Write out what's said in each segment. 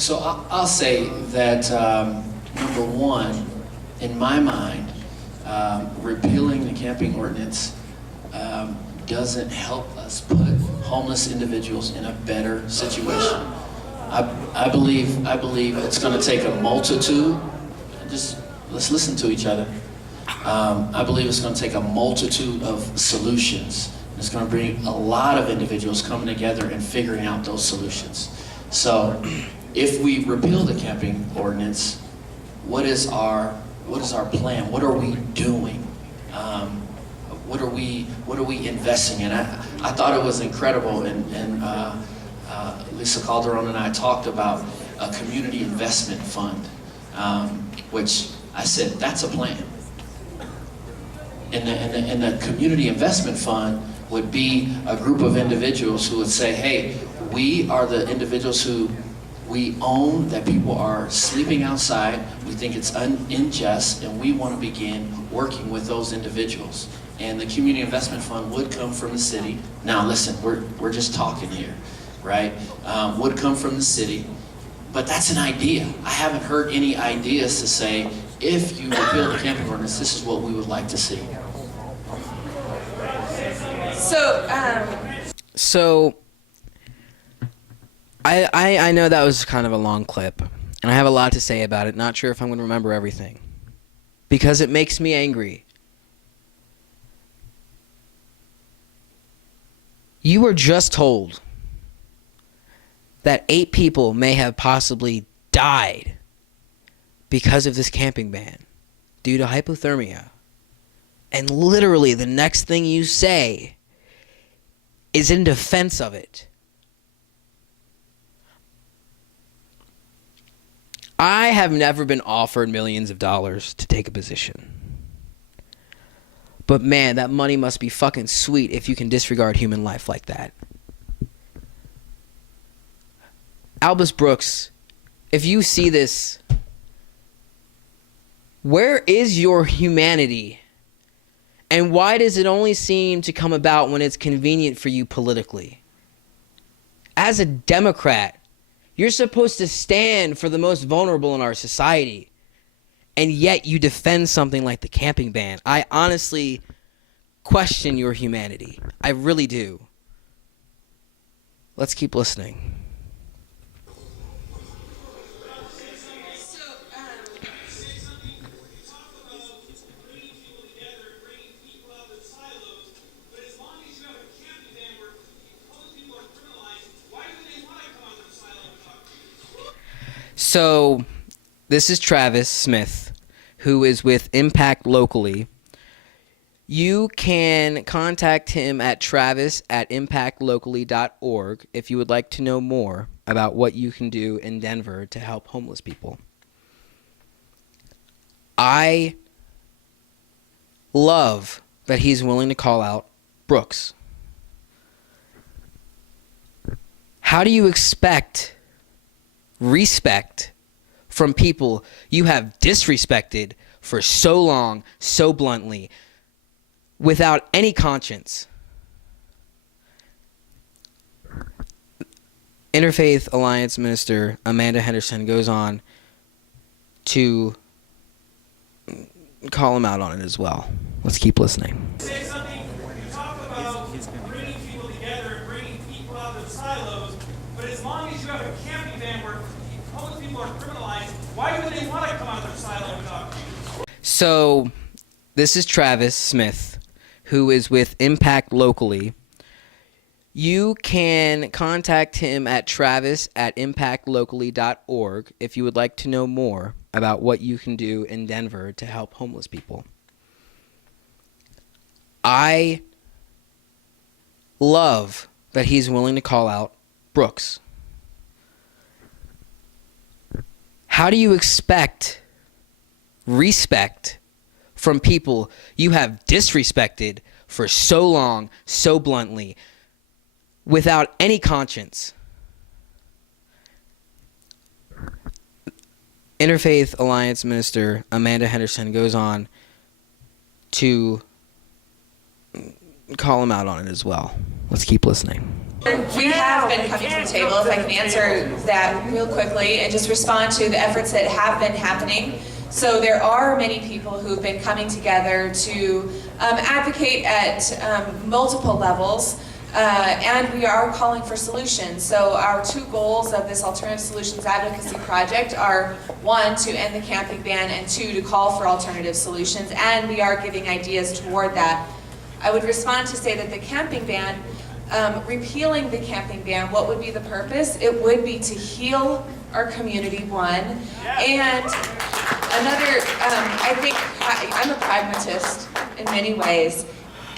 So I'll say that number one, in my mind, repealing the camping ordinance doesn't help us put homeless individuals in a better situation. I believe it's going to take a multitude. Just let's listen to each other. I believe it's going to take a multitude of solutions. It's going to bring a lot of individuals coming together and figuring out those solutions. So, if we repeal the camping ordinance, what is our plan? What are we doing? What are we investing in? I thought it was incredible, and Lisa Calderon and I talked about a community investment fund, which I said that's a plan. And the community investment fund would be a group of individuals who would say, hey, we are the individuals who we own that people are sleeping outside. We think it's unjust, and we want to begin working with those individuals. And the community investment fund would come from the city. Now listen, we're just talking here, right? Would come from the city, but that's an idea. I haven't heard any ideas to say, if you repeal the camping ordinance, this is what we would like to see. So I know that was kind of a long clip, and I have a lot to say about it. Not sure if I'm going to remember everything, because it makes me angry. You were just told that 8 people may have possibly died because of this camping ban due to hypothermia. And literally the next thing you say is in defense of it. I have never been offered millions of dollars to take a position. But man, that money must be fucking sweet if you can disregard human life like that. Albus Brooks, if you see this, where is your humanity? And why does it only seem to come about when it's convenient for you politically? As a Democrat, you're supposed to stand for the most vulnerable in our society. And yet you defend something like the camping ban. I honestly question your humanity. I really do. Let's keep listening. So, this is Travis Smith, who is with Impact Locally. You can contact him at travis@impactlocally.org if you would like to know more about what you can do in Denver to help homeless people. I love that he's willing to call out Brooks. How do you expect respect from people you have disrespected for so long, so bluntly, without any conscience? Interfaith Alliance Minister Amanda Henderson goes on to call him out on it as well. Let's keep listening. Say something, you talk about bringing people together and bringing people out of the silos, but as long as you have a camping ban where homeless people are criminalized, why would they want to come out of their silo and talk to you? So, this is Travis Smith, who is with Impact Locally. You can contact him at travis@impactlocally.org if you would like to know more about what you can do in Denver to help homeless people. I love that he's willing to call out Brooks. How do you expect respect from people you have disrespected for so long, so bluntly, without any conscience? Interfaith Alliance Minister Amanda Henderson goes on to call him out on it as well. Let's keep listening. We have been coming to the table, if I can answer that real quickly and just respond to the efforts that have been happening. So there are many people who've been coming together to advocate at multiple levels, and we are calling for solutions. So our two goals of this Alternative Solutions Advocacy Project are, one, to end the camping ban, and two, to call for alternative solutions, and we are giving ideas toward that. I would respond to say that the camping ban, repealing the camping ban, what would be the purpose? It would be to heal our community, one, and another, I think I'm a pragmatist in many ways,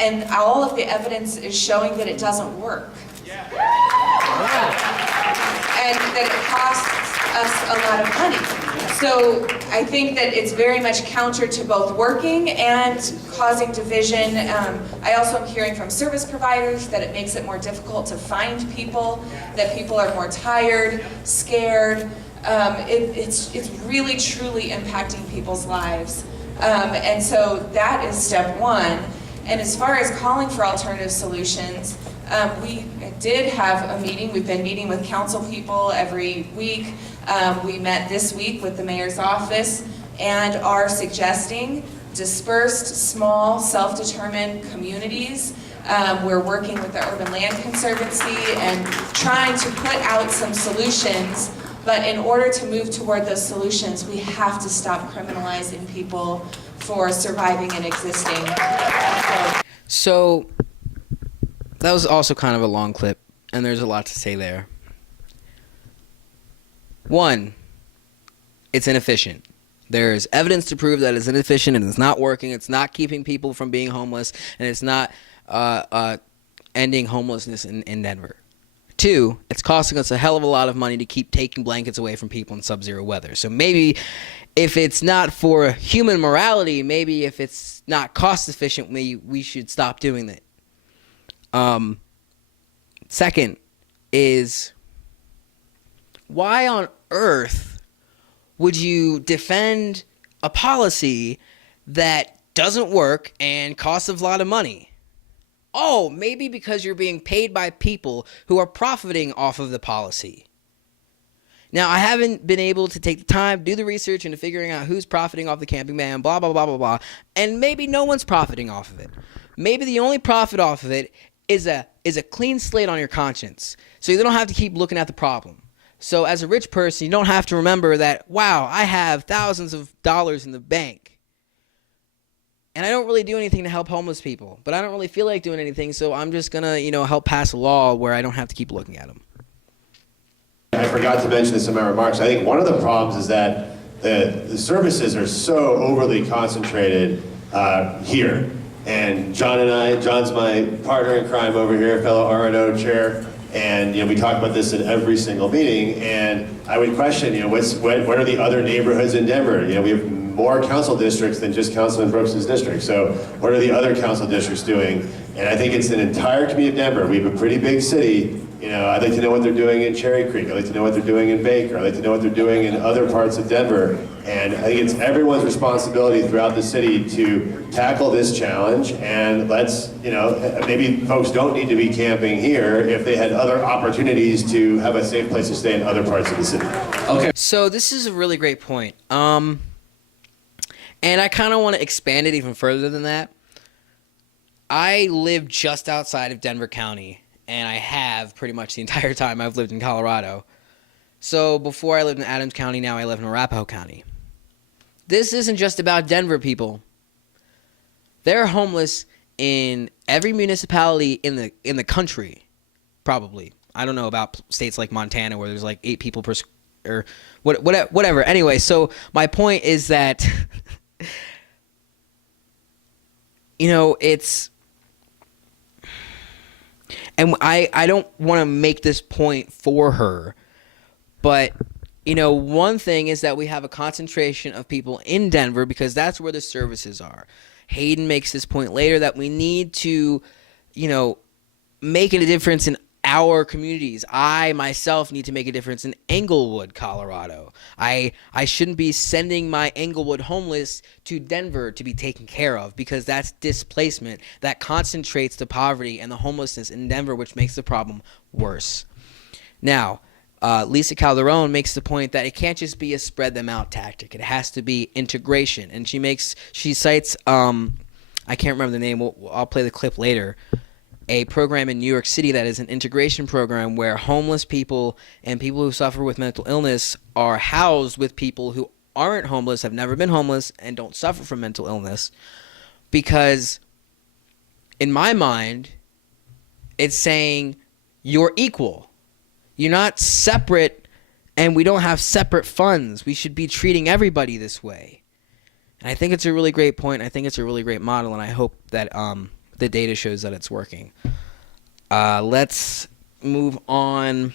and all of the evidence is showing that it doesn't work. And that it costs us a lot of money. So I think that it's very much counter to both working and causing division. I also am hearing from service providers that it makes it more difficult to find people, that people are more tired, scared. It's really truly impacting people's lives. And so that is step one. And as far as calling for alternative solutions, we did have a meeting. We've been meeting with council people every week. We met this week with the mayor's office and are suggesting dispersed, small, self-determined communities. We're working with the Urban Land Conservancy and trying to put out some solutions. But in order to move toward those solutions, we have to stop criminalizing people for surviving and existing. So that was also kind of a long clip, and there's a lot to say there. One, it's inefficient. There's evidence to prove that it's inefficient and it's not working. It's not keeping people from being homeless, and it's not ending homelessness in Denver. Two, it's costing us a hell of a lot of money to keep taking blankets away from people in sub-zero weather. So maybe if it's not for human morality, maybe if it's not cost efficient, we should stop doing that. Second is, why on earth would you defend a policy that doesn't work and costs a lot of money? Oh, maybe because you're being paid by people who are profiting off of the policy. Now, I haven't been able to take the time to do the research into figuring out who's profiting off the camping ban, blah, blah, blah, blah, blah. And maybe no one's profiting off of it. Maybe the only profit off of it is a clean slate on your conscience. So you don't have to keep looking at the problem. So as a rich person, you don't have to remember that, wow, I have thousands of dollars in the bank. And I don't really do anything to help homeless people. But I don't really feel like doing anything, so I'm just going to, help pass a law where I don't have to keep looking at them. I forgot to mention this in my remarks. I think one of the problems is that the services are so overly concentrated here. And John's my partner in crime over here, fellow R&O chair. And we talk about this in every single meeting. And I would question, what are the other neighborhoods in Denver? We have more council districts than just Councilman Brooks's district. So what are the other council districts doing? And I think it's an entire community of Denver. We have a pretty big city. I'd like to know what they're doing in Cherry Creek. I'd like to know what they're doing in Baker. I'd like to know what they're doing in other parts of Denver. And I think it's everyone's responsibility throughout the city to tackle this challenge. And let's, maybe folks don't need to be camping here if they had other opportunities to have a safe place to stay in other parts of the city. Okay. So this is a really great point. And I kind of want to expand it even further than that. I live just outside of Denver County, and I have pretty much the entire time I've lived in Colorado. So before I lived in Adams County, now I live in Arapahoe County. This isn't just about Denver people. They're homeless in every municipality in the country, probably. I don't know about states like Montana where there's like 8 people per or whatever. Anyway, so my point is that it's, and I don't want to make this point for her, but one thing is that we have a concentration of people in Denver because that's where the services are. Hayden makes this point later that we need to, make it a difference in our communities. I myself need to make a difference in Englewood, Colorado. I shouldn't be sending my Englewood homeless to Denver to be taken care of, because that's displacement that concentrates the poverty and the homelessness in Denver, which makes the problem worse. Now, Lisa Calderon makes the point that it can't just be a spread them out tactic. It has to be integration. And she cites, I can't remember the name, I'll play the clip later, a program in New York City that is an integration program where homeless people and people who suffer with mental illness are housed with people who aren't homeless, have never been homeless, and don't suffer from mental illness. Because in my mind, it's saying you're equal. You're not separate, and we don't have separate funds. We should be treating everybody this way. And I think it's a really great point. I think it's a really great model, and I hope that the data shows that it's working. Let's move on.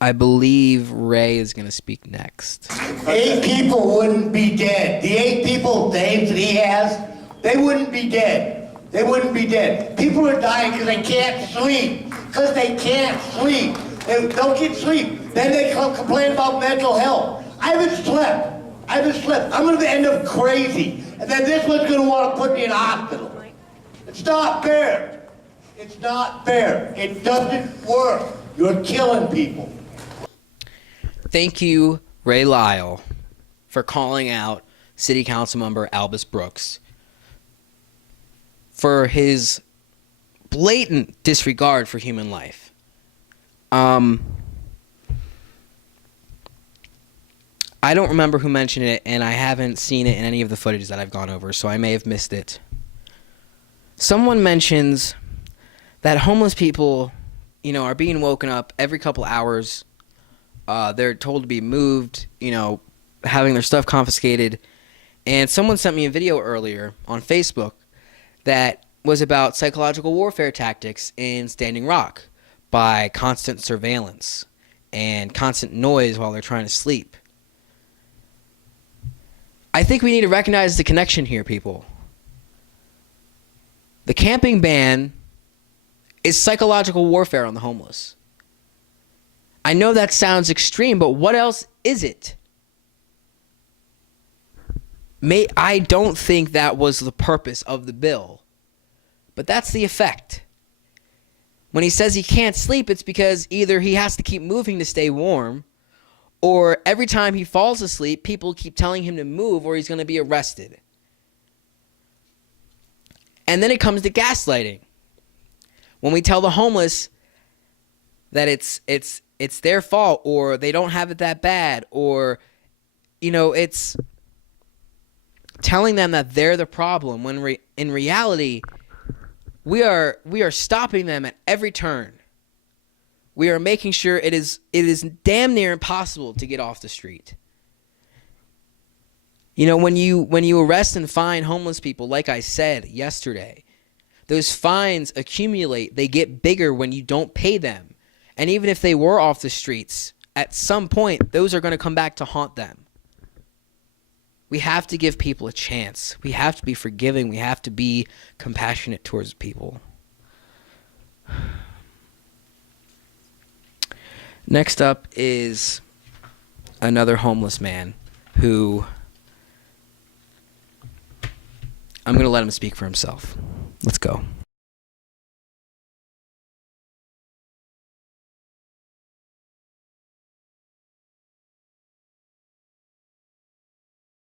I believe Ray is going to speak next. 8 people wouldn't be dead. The 8 people, Dave, that he has, they wouldn't be dead. They wouldn't be dead. People are dying because they can't sleep. Because they can't sleep. They don't get sleep. Then they complain about mental health. I haven't slept. I'm going to end up crazy. And then this one's going to want to put me in a hospital. It's not fair. It's not fair. It doesn't work. You're killing people. Thank you, Ray Lyle, for calling out City Council member Albus Brooks for his blatant disregard for human life. I don't remember who mentioned it, and I haven't seen it in any of the footage that I've gone over, so I may have missed it. Someone mentions that homeless people, are being woken up every couple hours. They're told to be moved, having their stuff confiscated. And someone sent me a video earlier on Facebook that was about psychological warfare tactics in Standing Rock by constant surveillance and constant noise while they're trying to sleep. I think we need to recognize the connection here, people. The camping ban is psychological warfare on the homeless. I know that sounds extreme, but what else is it? I don't think that was the purpose of the bill, but that's the effect. When he says he can't sleep, it's because either he has to keep moving to stay warm, or every time he falls asleep, people keep telling him to move or he's going to be arrested. And then it comes to gaslighting. When we tell the homeless that it's their fault, or they don't have it that bad, or it's telling them that they're the problem, when in reality we are stopping them at every turn. We are making sure it is damn near impossible to get off the street. When you arrest and fine homeless people, like I said yesterday, those fines accumulate. They get bigger when you don't pay them. And even if they were off the streets, at some point, those are going to come back to haunt them. We have to give people a chance. We have to be forgiving. We have to be compassionate towards people. Next up is another homeless man who I'm going to let him speak for himself. Let's go.